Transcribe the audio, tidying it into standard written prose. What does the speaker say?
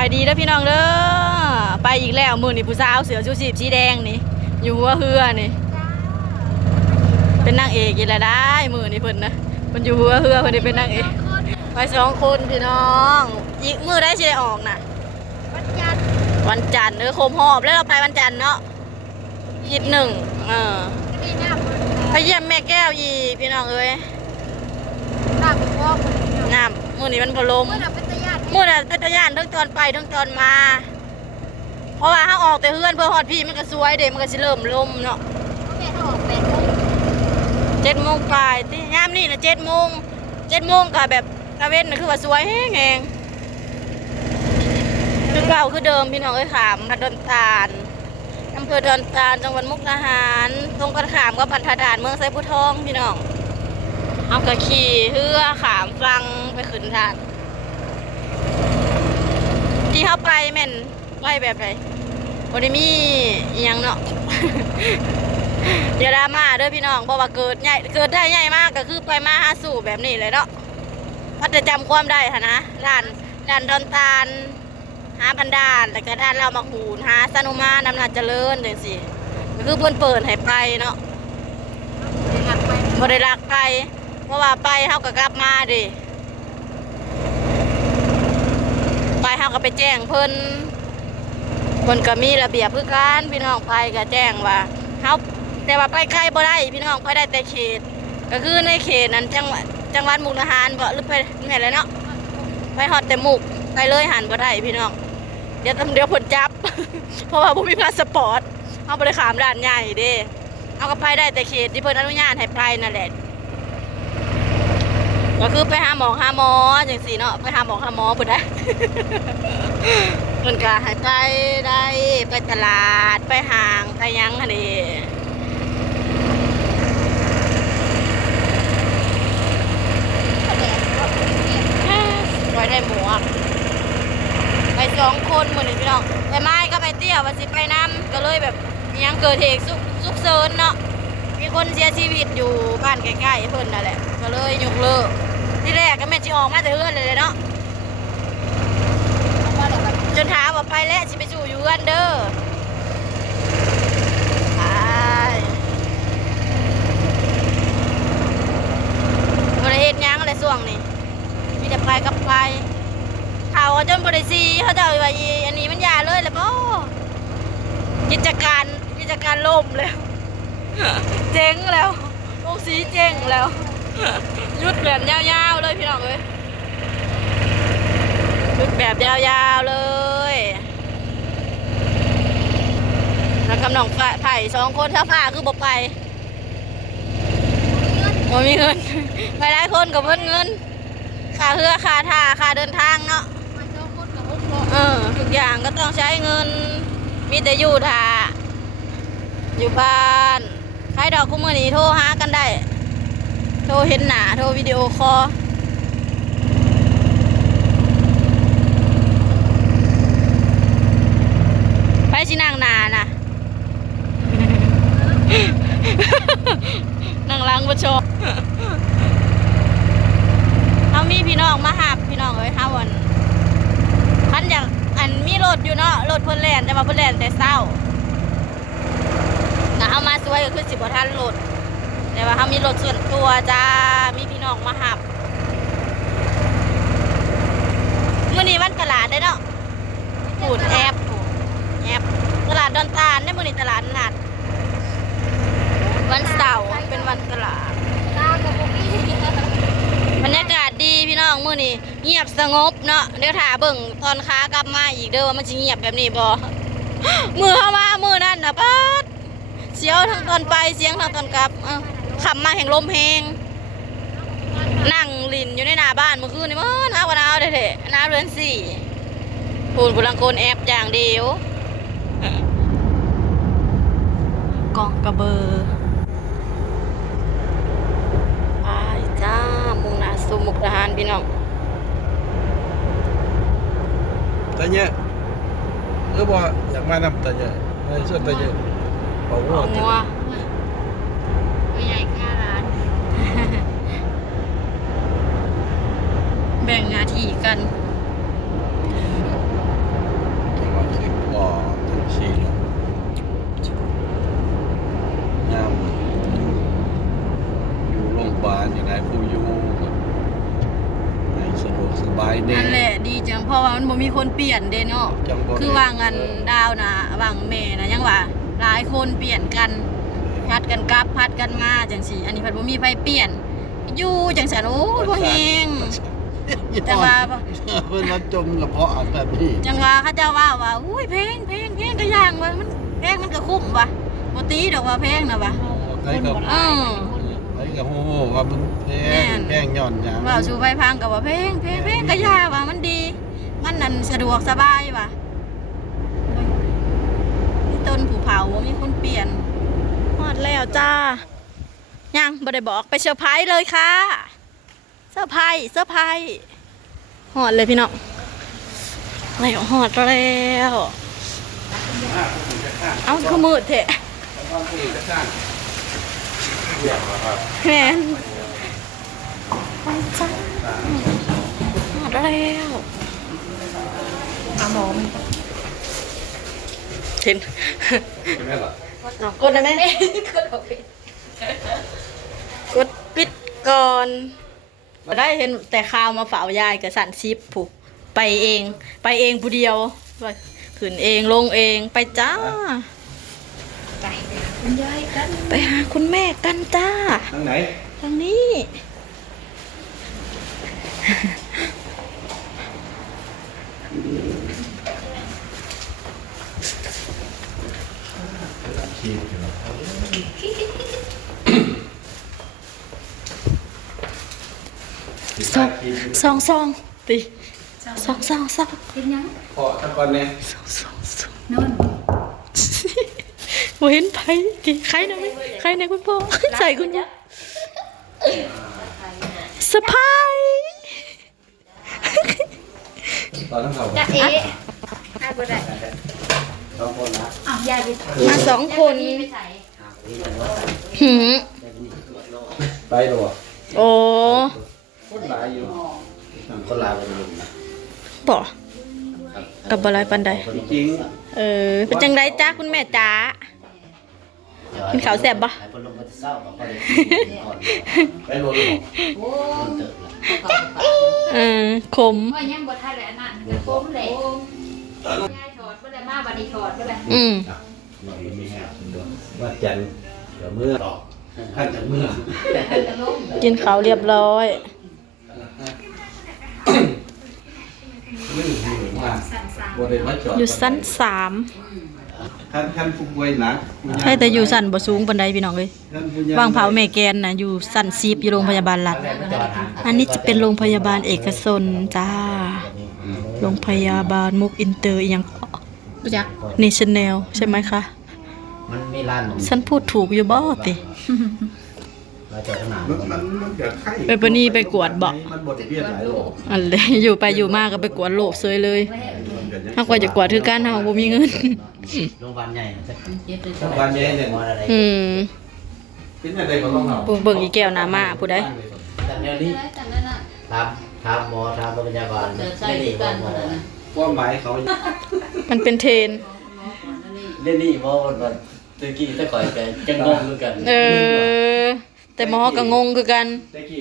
ายดีแล้วพี่น้องเด้อไปอีกแล้วมือนี่ผู้สาวเสือชูชีพสีแดงนี่อยู่หัวเฮือนี่เป็นนางเอกอีกแล้วได้มือนี่เพิ่นนะเพิ่นอยู่หัวเฮือเพิ่นได้เป็นนางเอกไป2 คนพี่น้องอีกมือได้สิได้ออกน่ะวันจันทร์โคมหอบแล้วเราไปวันจันทร์เนาะ21ไปเยี่ยมแม่แก้วอีพี่น้องเอ้ยน้ำมือนี่มันพลมมือน่ะเป็นตะย่านทั้งตอนไปทั้งตอนมา เพราะว่าถ้าออกแต่เฮือนเพื่อฮอดพี่มันก็สวยเด็มันก็สิเริ่มลมเนาะ7 โมงปลายที่ยามนี่นะ7 โมงก็แบบตะเวนน่ะคือว่าสวยแฮงคือเก่าคือเดิมพี่น้องเอ้ยขามพัดดอนตาลอำเภอดอนตาลจังหวัดมุกดาหารตรงกันขามกับพันธด่านเมืองไซพุทองพี่น้องเอากระขี่เฮือขามฟังไปขึ้นทานที่เขาไปแม่นไปแบบไหนบริมีอย่างเนาะ อย่าดราม่าเด้อพี่น้องเพราะว่าเกิดได้ใหญ่มากก็คือไปมาหาสู่แบบนี้เลยเนาะพัดจะจำความได้ค่ะนะด้านดอนตาลหาพันดานแต่ก็ด้านเรามาหูนหาสนุมานำนาเจริญจังสิก็คือเพิ่นเปิดให้ไปเนาะบ่ได้รักไปเพราะว่าไปเฮาก็กลับมาดิไปเฮาก็ไปแจ้งเพิ่นก็มีระเบียบคือกันพี่น้องไปก็แจ้งว่าเฮาแต่ว่าไปใกล้บ่ได้พี่น้องไปได้แต่เขตก็คือในเขตนั้นจังหวัดมุกดาหารบ่หรือไปแม่นแล้วเนาะไปฮอดแต่มุกไปเลยหันบ่ได้พี่น้องเดี๋ยวเพิ่นจับ เพราะว่าบ่มีพาสปอร์ตเฮาบ่ได้ข้ามด่านใหญ่เด้เฮาก็ไปได้แต่เขตที่เพิ่นอนุญาตให้ไปนั่นแหละก็คือไปหาหมอจังซี่เนาะไปหาหมอเพิ่นได้ เพิ่นก็ให้ไปได้ไปตลาดไปห้างไปหยังหั่นนี่ไว้ได้หมวกไป2 คนมื้อนี้พี่น้องไปไม้ก็ไปเตี้ยว่าสิไปน้ำก็เลยแบบยังเกิดเหตุสุกเซินเนาะมีคนเสียชีวิตอยู่บ้านใกล้ๆเพิ่นนั่นแหละก็เลยยกเลิกที่แรกก็แม่สิออกมาแต่เฮือนเลยเนาะจนถามว่าไปแล้วสิไปสู่อยู่กันเด้อไปบริเฮ็ดยังอะไรส่วงนี่มีแต่ไปกับไปเขาจนบริษีเขาจะว่าอันนี้มันยาเลยแล้วบ่กิจการล่มแล้ว เจ๊งแล้วโรงสีเจ๊งแล้วหยุดแบบยาวๆเลยพี่น้องเอ้ยแบบยาวๆเลยแล้วกำลังไผ่2 คนถ้าฝ่าคือบอกไปบ่มีเงินไปหลายคนกับเพิ่นเงินค่าเรือค่าท่าค่าเดินทางเนาะทุกอย่างก็ต้องใช้เงินมีแต่อยู่ท่าอยู่บ้านใครดอกคู่มือนี้โทรหากันได้โทรเห็นหน้าโทรวิดีโอคอลไปสินางนานะ นางล้างบ่ชอบเขามีพี่น้องมาหับพี่น้องเอ้ยเฮาพันอย่างอันมีรถอยู่เนาะรถเพิ่นแล่นแต่ว่าเพิ่นแล่นแต่เช้าถ้าเฮามาสวยก็คือสิบ่ทันรถแต่ว่าเฮามีรถส่วนตัวจ้ามีพี่น้องมาหับมื้อนี้วันตลาดได้เนาะปูนแอบตลาดดอนตาลได้มื้อนี้ตลาดนัดวันเสาร์เป็นวันตลาดบรรยากาศดีพี่น้องมื้อนี้เงียบสงบเนาะเดี๋ยวถ่าเบิ่งตอนค้ากลับมาอีกเด้อว่ามันสิเงียบแบบนี้บ่ มือเข้ามามือนั่นน่ะป๊าดเสียวทั้งตอนไปเสียงทั้งตอนกลับขับมาแห่งลมแหงนั่งลินอยู่ในหน้าบ้านเมื่อคืนนี่มันหนาวกว่าหนาวเด้ๆหนาวเดือน4พูนผู้ลังคนแอบอย่างเดียวกองกระเบอร์ไปจ้ามุ่งหน้าสู่มุกดาหารพี่น้องตาเนี่ยบ่อยากมานำตาเนี่ยส่วนตาเนี่ยเอางัวตัวใหญ่ค่าร้าน แบ่งหน้าที่กัน นี้ นั่นแหละดีจังเพราะว่ามันบ่มีคนเปลี่ยนเด้เนาะ จังบ่ คือว่างันดาวนะว่างแม่นะยังว่าหลายคนเปลี่ยนกันพัดกันกลับพัดกันมาจังซี่อันนี้เพิ่นบ่มีไผเปลี่ยนอยู่จังซั่นโอ้ยบ่แฮง แต่ว่า เพิ่นมาจมกับเพราะอันแบบนี้ จังว่าเขาเจ้าว่าอุ้ยเพลงก็ย่างว่ามันเพลงมันก็คุ้มว่ะบ่ตีดอกว่าเพลงน่ะว่ะ ใครกับ เออ ใครกับโอ้โหว่ามันแพ แม่ ง น แพงย้อนหยัง ว่าสู่ไปพังก็ว่าเพลงก็ย่าว่ามันดี มันนั่นสะดวกสบายว่ะมีต้นผูเผามีคนเปลี่ยนฮอดแล้วจ้ายังบ่ได้บอกไปเซอร์ไพรส์เลยค่ะเซอร์ไพรส์ฮอดเลยพี่น้องแล้วฮอดแล้วเอาคือมืดเถอะแม่นไปจ้าฮอดแล้วหมอมันเห็น ไม่หรอก ดได้ไหมกดปิดก่อนได้เห็นแต่ข่าวมาฝ่าวยายกับสันชิปผูกไปเองผู้เดียวขึ้นเองลงเองไปจ้าไปคุณยายกันไปหาคุณแม่กันจ้า ทางไหน ทางนี้สองตีสอง เป็นยัง พอตะกอนเนี่ย นอน เห็นไผตีใครนะไหมใครนะคุณพ่อใส่คุณพ่อสะพาย ตอนนั้นเขา จะเอ๊ะให้บ่ได้ สองคนนะ อ้าวยายไป มาสองคน ไปใส่ หืม ไปหรอ โอ้ คนหลายอยู่คนหลายเป็นลุงนะ บ่กับบอะไรปันใด จริง เป็นจังไรจ้าคุณแม่จ้ากินข้าวแซ่บบ่ ไปโรย ขม ว่ายังบ่ทันแล้วอันนั้นจะโค้งแหละยายถอดบ่ได้มาบัดนี้ถอดบ่ได้ ว่าจันเดี๋ยวเมื่อท่านจะเมื่อ จะลง กินข้าวเรียบร้อย ไม่หิวมากบริมาจอด อยู่ชั้น ท่านผู้ป่วยหนัก 3ให้แต่อยู่ชั้นบ่สูงปานใดพี่น้องเอ้ยวางเผาแม่แกนน่ะอยู่ชั้น10อยู่โรงพยาบาลรัฐอันนี้จะเป็นโรงพยาบาลเอกชนจ้าโรงพยาบาลมุกอินเตอร์อีหยัง บ่จัก National ใช่ไหมคะ มันมีร้าน ฉันพูดถูกอยู่บ่ติ มาจอดข้างหน้า มันเกิดไข้ ไปปนี่ไปกวดบ่ มันบดเบี้ยหลายโล อันเลยอยู่ไปอยู่มาก็ไปกวดโลกเซยเลยถ้าว่าจะกวดคือการเฮาบ่มีเงิน โรงพยาบาลใหญ่สัก เจ็บเลย โรงพยาบาลใหญ่เนี่ย มออะไร เป็นอะไรก็ต้องเอา ผู้เบิ่งอีแก้วหน้ามาผู้ใด แต่แนวนี้ จังนั้นน่ะ ถามหมอถามโรงพยาบาล เจอใส่ เล่นนี่ กัน หม บ่ อ ได้นะ ความหมายเขา มันเป็นเทรน เล่นนี่หมอวันตะกี้ตะก่อยกันจังงงเหมือนกัน แต่หมอก็งงคือกัน ได้กี่